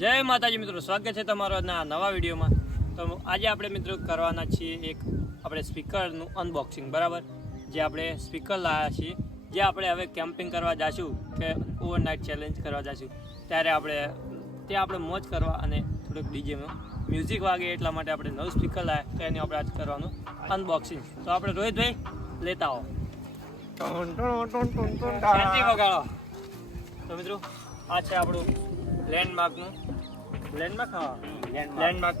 જય માતાજી મિત્રો, સ્વાગત છે તમારો આજના નવા વિડીયોમાં। તો આજે આપણે મિત્રો કરવાના છીએ એક આપણે સ્પીકરનું અનબોક્સિંગ, બરાબર। જે આપણે સ્પીકર લાવ્યા છીએ, જે આપણે હવે કેમ્પિંગ કરવા જઈશું કે ઓવરનાઇટ ચેલેન્જ કરવા જઈશું, ત્યારે આપણે મોજ કરવા અને થોડુંક ડીજેમાં મ્યુઝિક વાગે એટલા માટે આપણે નવું સ્પીકર લાવ્યા, તો એની આપણે આજ કરવાનું અનબોક્સિંગ। તો આપણે રોહિતભાઈ લેતા આવો, શાંતિ વગાડો। તો મિત્રો આ છે આપણું લેન્ડમાર્કનું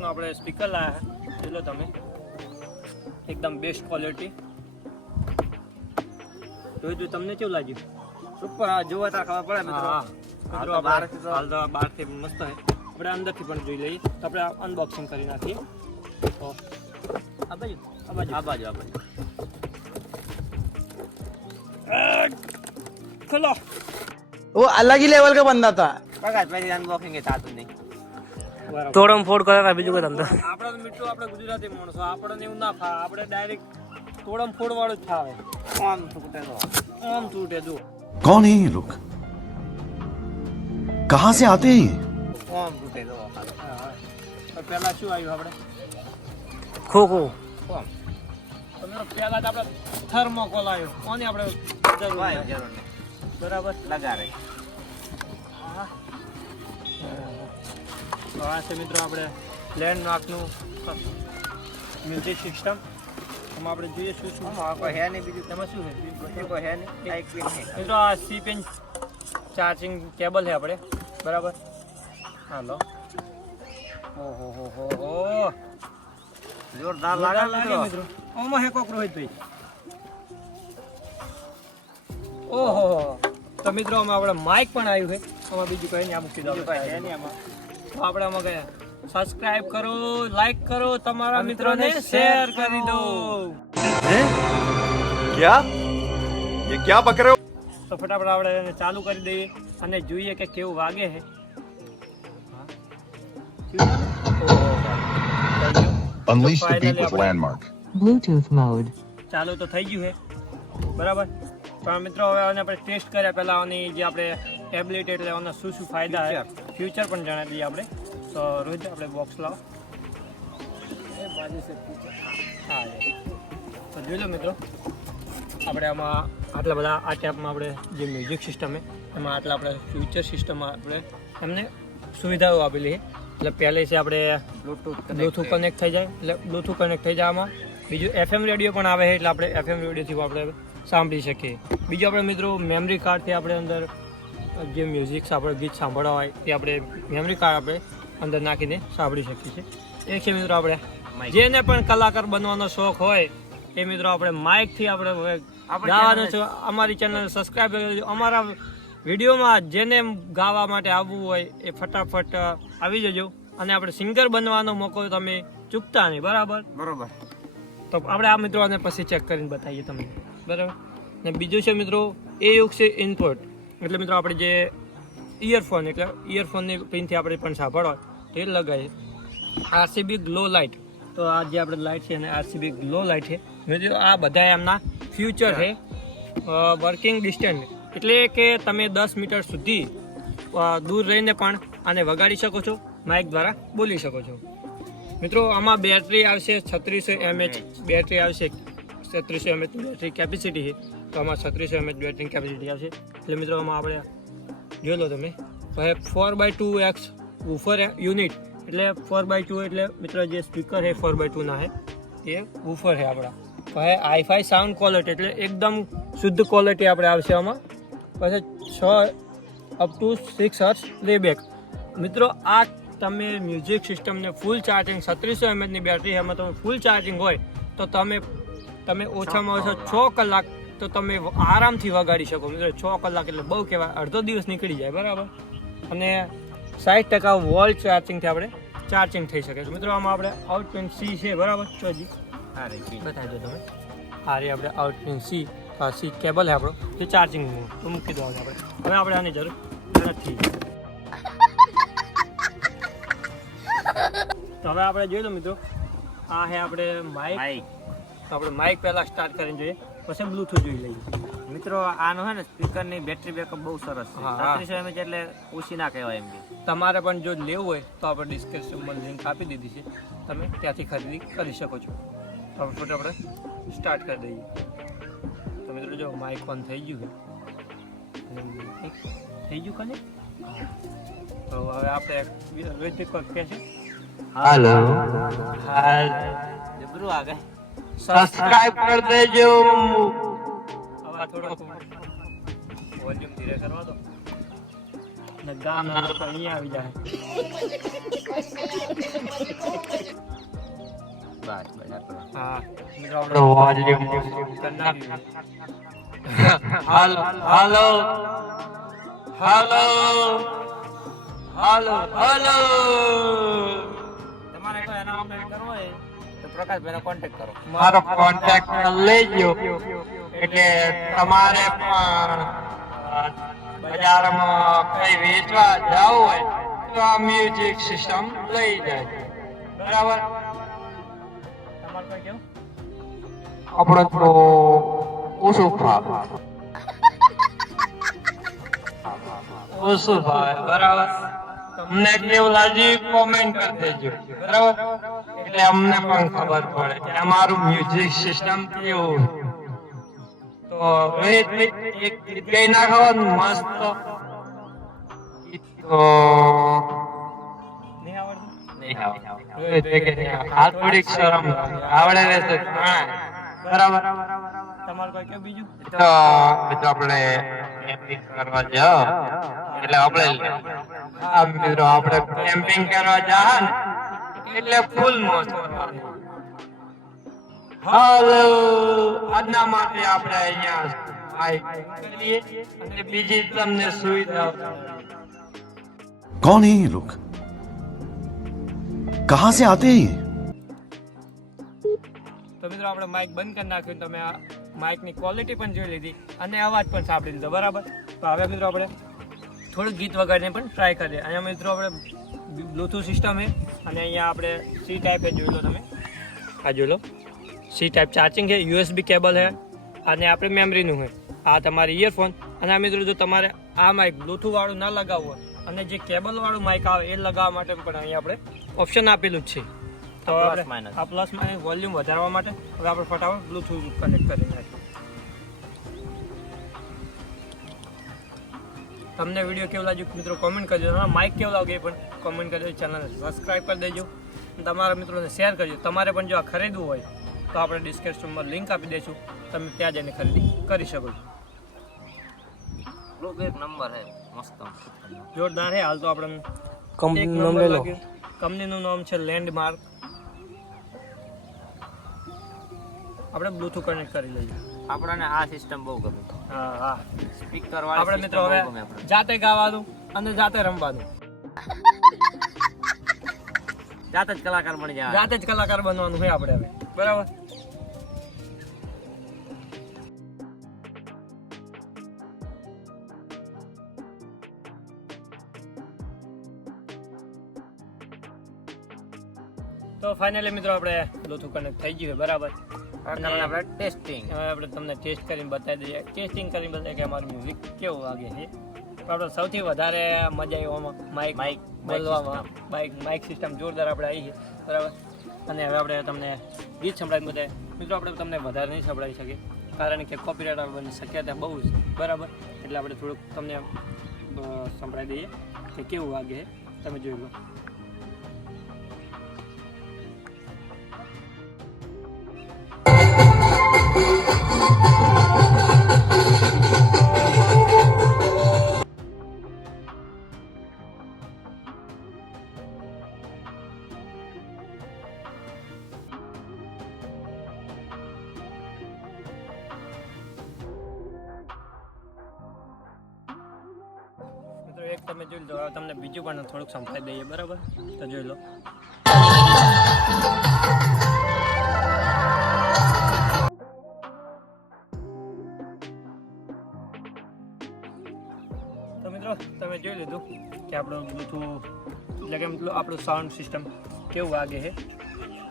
આપણે સ્પીકર લાવ્યા, જોઈ લો તમે, એકદમ બેસ્ટ ક્વોલિટી। જોઈ તમને કેવું લાગ્યું? સુપર, જોવા તા ખબર પડે મિત્રો। હાલ તો બહારથી મસ્ત છે, આપણે અંદરથી પણ જોઈ લઈએ। તો આપણે અનબોક્સિંગ કરી નાખીએ। તો આ બાજુ ખોલો। वो अलग ही लेवल का बंदा था। બગાડ પછી અનબોક્સિંગ એ થાતું નહીં। તોડમ ફોડ કરે બીજું કોઈ ધંધો આપણે તો મિત્રો આપણે ગુજરાતી માણસો, આપણને એવું ના ફાવે, આપણે ડાયરેક્ટ તોડમ ફોડ વાળું જ ફાવે। આમ તૂટે તો આમ તૂટે જો। कौन है ये लोग? कहाँ से आते हैं ये? આમ તૂટે તો તો પહેલા શું આવ્યું આપણે? ખો તો મિત્રો પહેલા તો આપણે થર્મોકોલ આવ્યો, કોની આપણે જરૂર ભાઈ છે, જરૂર નહીં, બરાબર। લગાડે તો આ છે મિત્રો આપણે લેન્ડમાર્કનું મ્યુઝિક સિસ્ટમ। એમાં આપણે જોઈએ શું શું કોઈ હે નહીં, બીજું એમાં શું છે કોઈ હે નહીં, આ એક પિન છે। મિત્રો આ સી પિન ચાર્જિંગ કેબલ છે આપણે, બરાબર। હાલો, ઓહો જોરદાર લાગે મિત્રો। ઓમાં હે કોક રોહિતભાઈ, ઓહો। તો મિત્રો આમાં આપણે માઇક પણ આવ્યું છે, આમાં બીજું કંઈ નહીં, આ મૂકી દો, બીજું કોઈ હે નહીં આમાં। તો આપણે આમાં ગયા સબસ્ક્રાઇબ કરો, લાઈક કરો, તમારા મિત્રોને શેર કરી દો। क्या? ये क्या पक रहे हो? તો ફટાફટ આપણે એને ચાલુ કરી દઈએ અને જોઈએ કે કેવું વાગે છે। Unleash the beat with Landmark. Bluetooth mode. ચાલુ તો થઈ ગયું છે, બરાબર। પણ મિત્રો હવે આને આપણે ટેસ્ટ કર્યા પહેલા આની જે આપણે એબિલિટી એટલે આના શું શું ફાયદા છે, ફ્યુચર પણ જણાવી દઈએ આપણે। તો રોજ આપણે બોક્સ લાવો, હા તો જોઈ લો મિત્રો, આપણે આમાં આટલા બધા આ ટેપમાં આપણે જે મ્યુઝિક સિસ્ટમ છે એમાં આટલા આપણે ફ્યુચર સિસ્ટમમાં આપણે એમને સુવિધાઓ આપેલી છે। એટલે પહેલે છે આપણે બ્લૂટૂથ કનેક્ટ થઈ જાય, એટલે બ્લૂટૂથ કનેક્ટ થઈ જાય આમાં। બીજું FM રેડિયો પણ આવે છે, એટલે આપણે FM રેડિયોથી આપણે સાંભળી શકીએ। બીજું આપણે મિત્રો મેમરી કાર્ડથી આપણે અંદર જે મ્યુઝિક આપણે ગીત સાંભળવા હોય એ આપણે મેમરી કાર્ડ આપણે અંદર નાખીને સાંભળી શકીએ છીએ। એક છે મિત્રો આપણે જેને પણ કલાકાર બનવાનો શોખ હોય એ મિત્રો આપણે માઇકથી આપણે ગાવાનું છે। અમારી ચેનલ સબસ્ક્રાઈબ કરી, અમારા વિડીયોમાં જેને ગાવા માટે આવવું હોય એ ફટાફટ આવી જજો, અને આપણે સિંગર બનવાનો મોકો તમે ચૂકતા નહીં, બરાબર। તો આપણે આ મિત્રોને પછી ચેક કરીને બતાવીએ તમને, બરાબર। ને બીજું છે મિત્રો એ યુગ છે ઇનપુટ, એટલે મિત્રો આપણે જે ઇયરફોનની પિનથી આપણે પણ સાંભળવા તે લગાવીએ। RCB ગ્લો લાઇટ, તો આ જે આપણે લાઇટ છે એને RCB ગ્લો લાઇટ છે મિત્રો। આ બધા એમના ફ્યુચર છે। વર્કિંગ ડિસ્ટન્સ એટલે કે તમે 10 મીટર સુધી દૂર રહીને પણ આને વગાડી શકો છો, માઇક દ્વારા બોલી શકો છો। મિત્રો આમાં બેટરી આવશે 3600 mAh બેટરી આવશે, 3600 mAh બેટરી કેપેસિટી છે, તો આમાં 3600 mAh બેટરી કેપેસિટી આવશે। એટલે મિત્રો આમાં આપણે જોઈ લો તમે, 4x2 વૂફર યુનિટ, એટલે 4x2 એટલે મિત્રો જે સ્પીકર છે 4x2 ના છે, એ વૂફર છે આપણા। પછી હાઈફાઈ સાઉન્ડ ક્વોલિટી એટલે એકદમ શુદ્ધ ક્વોલિટી આપણે આવશે આમાં। પછી 6 હર્ટ્ઝ પ્લેબેક। મિત્રો આ તમે મ્યુઝિક સિસ્ટમને ફૂલ ચાર્જિંગ 3600 mAh ની બેટરી એમાં તમે ફૂલ ચાર્જિંગ હોય તો તમે ઓછામાં ઓછા 6 કલાક તો તમે આરામથી વગાડી શકો મિત્રો। 6 કલાક એટલે બહુ કહેવાય, અડધો દિવસ નીકળી જાય, બરાબર। અને 60% વોલ્ટ ચાર્જિંગથી આપણે ચાર્જિંગ થઈ શકે છે મિત્રો। આમાં આપણે આઉટપિન C છે, બરાબર। ચોજી બતાવી દો તમે, આ રે આપણે આઉટપિન C, આ C કેબલ છે આપણો, જે ચાર્જિંગ તો મૂકી દો આપણે। હવે આપણે આની જરૂર નથી, તો હવે આપણે જોઈ લો મિત્રો, આ છે આપણે માઇક। તો આપણે માઇક પહેલા સ્ટાર્ટ કરીને જોઈએ, પછી બ્લૂટૂથ જોઈ લઈએ। મિત્રો આનો હે ને સ્પીકર ની બેટરી બેકઅપ બહુ સરસ છે. હા, હા. 3600 mAh એટલે ઓછી ના કહેવાય એમ કે. તમારે પણ જો લેવું હોય તો આપણે ડિસ્ક્રિપ્શનમાં લિંક આપી દીધી છે, તમે ત્યાંથી ખરીદી કરી શકો છો. તો ફટાફટ આપણે સ્ટાર્ટ કરી દઈએ. તો મિત્રો જો માઇક ઓન થઈ ગયું છે, થઈ ગયું કને. તો હવે આપણે રોહિત કહે છે हेलो જબરું આગળ. सब्सक्राइब कर देजो હવે થોડો વોલ્યુમ ધીરે કરવા દો ને ગામના લોકો અહીંયા આવી જાય. બસ બસ આટલું. હા મિત્રો આપણે वॉल्यूम કરી નાખ્યું. Hello hello hello hello hello તમારે કોઈ એનાઉન્સમેન્ટ કરવો હોય તો પ્રકાશભાઈનો કોન્ટેક્ટ કરો. મારો કોન્ટેક્ટ લેજો એટલે તમારે પણ બજારમાં કઈ વેચવા જવું હોય તો આ મ્યુઝિક સિસ્ટમ લઈ જાય. બરાબર? તમારે કોઈ કેવું? આપણે તો ઓછું ભાવે ઓછું ભાવે. બરાબર? તમને કેવું લાગ્યું કોમેન્ટ કરી દેજો. બરાબર? એટલે અમને પણ ખબર પડે કે અમારું મ્યુઝિક સિસ્ટમ કેવું. તો રોહિતભાઈ એક ગીત ગાઈ નાખો મસ્ત. ગીત તો નહીં આવડતું? નહીં આવે. રોહિતભાઈ કે નહીં આવે. આ થોડીક શરમ લાગે. આવડે રહેશે તો ઘણા. બરાબર? તમારે કોઈ કેવું બીજું? તો આપણે કેમ્પિંગ કરવા જાઓ એટલે આપણે હા મિત્રો આપણે કેમ્પિંગ કરવા જા ને એટલે ફૂલ મોજ કરવાની. હાલો આજના માટે આપણે અહીંયા બાઈક કરીએ અને બીજી તમને સુવિધા कौन है ये लोग? कहां से आते हैं ये? તો મિત્રો આપણે માઇક બંધ કરી નાખ્યું. તમે આ માઇકની ક્વોલિટી પણ જોઈ લીધી અને અવાજ પણ સાંભળી લીધો. બરાબર? તો હવે મિત્રો આપણે થોડું ગીત વગાડીને પણ ટ્રાય કરીએ. અહીંયા મિત્રો આપણે બ્લૂટૂથ સિસ્ટમ છે અને અહીંયા આપણે સી ટાઈપ જોઈ લો તમે. આ જોઈ લો સી ટાઈપ ચાર્જિંગ છે, USB કેબલ છે અને આપણે મેમરીનું છે. આ તમારી ઇયરફોન અને આ મિત્રો જો તમારે આ માઇક બ્લૂટૂથ વાળું ના લગાવવું હોય અને જે કેબલ વાળું માઇક આવે એ લગાવવા માટે પણ અહીંયા આપણે ઓપ્શન આપેલું જ છે. તો Plus આપણે minus. આ પ્લસ માઇનસ વોલ્યુમ વધારવા માટે હવે આપણે ફટાફટ બ્લૂટૂથ કનેક્ટ કરી નાખીએ. તમને વિડીયો કેવો લાગ્યો મિત્રો કોમેન્ટ કરજો. હા માઇક કેવો લાગે એ પણ કોમેન્ટ કરજો. ચેનલને સબસ્ક્રાઈબ કરી દેજો. તમારા મિત્રોને શેર કરજો. તમારે પણ જો આ ખરીદવું હોય તો આપણે ડિસ્ક્રિપ્શનમાં લિંક આપી દઈશું, તમે ત્યાં જઈને ખરીદી કરી શકો છો. બ્લુ એક નંબર છે મસ્ત. જોરદાર છે. હાલ તો આપણે કંપનીનું એક નામ નંબર લઈ લો. લાગ્યું. કંપનીનું નામ છે લેન્ડમાર્ક. આપણે બ્લૂટૂથ કનેક્ટ કરી લઈએ. આપણને આ સિસ્ટમ બહુ ગમે. હા હા સ્પીકર આપણે વાળી મિત્રો સિસ્ટમ હવે બહુ ગમે આપણે. જાતે ગાવાનું અને જાતે રમવાનું, જાત જ કલાકાર બની જાય. જાતે જ કલાકાર બનવાનું છે આપણે હવે. બરાબર? તો ફાઇનલી મિત્રો આપણે બ્લૂટૂથ કનેક્ટ થઈ ગયું છે. બરાબર? અને આપણે ટેસ્ટિંગ. હવે આપણે તમને ટેસ્ટ કરીને બતાવી દઈએ, ટેસ્ટિંગ કરીને બતાવીએ કે અમારું મ્યુઝિક કેવું લાગે છે. તો આપણે સૌથી વધારે મજા આવી આમાં માઇક બોલવામાં. માઇક સિસ્ટમ જોરદાર આપણે આવી છે. બરાબર? અને હવે આપણે તમને ગીત સંભળાવી બતાવીએ. મિત્રો આપણે તમને વધારે નહીં સંભળાવી શકીએ કારણ કે કોપીરાઇટ આવવાની શક્યતા બહુ છે. બરાબર? એટલે આપણે થોડુંક તમને સંભળાવી દઈએ કે કેવું વાગે છે. તમે જોઈ લો. મિત્રો એક તમે જોઈ લો. હવે તમને બીજું પણ થોડુંક સંભળાવી દઈએ. બરાબર? તો જોઈ લો. તો મિત્રો તમે જોઈ લીધું કે આપણું બ્લૂટૂથ એટલે કે મતલબ આપણું સાઉન્ડ સિસ્ટમ કેવું વાગે છે.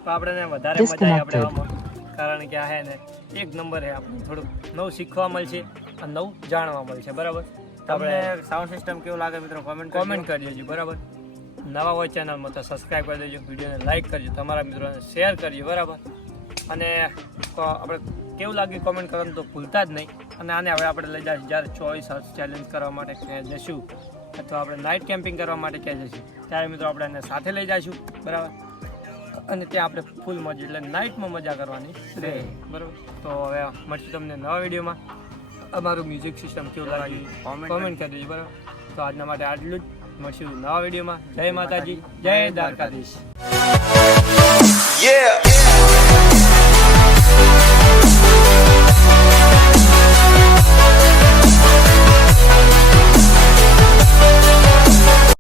તો આપણે વધારે મજા આવે આપણે આમાં કારણ કે આ હે ને એક નંબર છે. આપણે થોડુંક નવું શીખવા મળશે અને નવું જાણવા મળશે. બરાબર, તમને સાઉન્ડ સિસ્ટમ કેવું લાગે મિત્રો કોમેન્ટ કરી દેજો. બરાબર, નવા હોય ચેનલમાં તો સબસ્ક્રાઈબ કરી દેજો, વિડીયોને લાઈક કરજો, તમારા મિત્રોને શેર કરજો. બરાબર, અને આપણે કેવું લાગ્યું કોમેન્ટ કરવાનું તો ભૂલતા જ નહીં. અને આને હવે આપણે લઈ જઈશું જ્યારે 24 હર્ટ્ઝ ચેલેન્જ કરવા માટે ક્યાંય જઈશું અથવા આપણે નાઇટ કેમ્પિંગ કરવા માટે ક્યાંય જઈશું ત્યારે મિત્રો આપણે એને સાથે લઈ જઈશું. બરાબર, અને ત્યાં આપણે ફૂલ મજા એટલે નાઇટમાં મજા કરવાની રહે. બરાબર, તો હવે મળશું તમને નવા વિડીયોમાં. અમારું મ્યુઝિક સિસ્ટમ કેવું લાગ્યું કોમેન્ટ કરી દેજો. બરાબર, તો આજના માટે આટલું જ. મળશું નવા વિડીયોમાં. જય માતાજી, જય દ્વારકાધીશ. Yeah!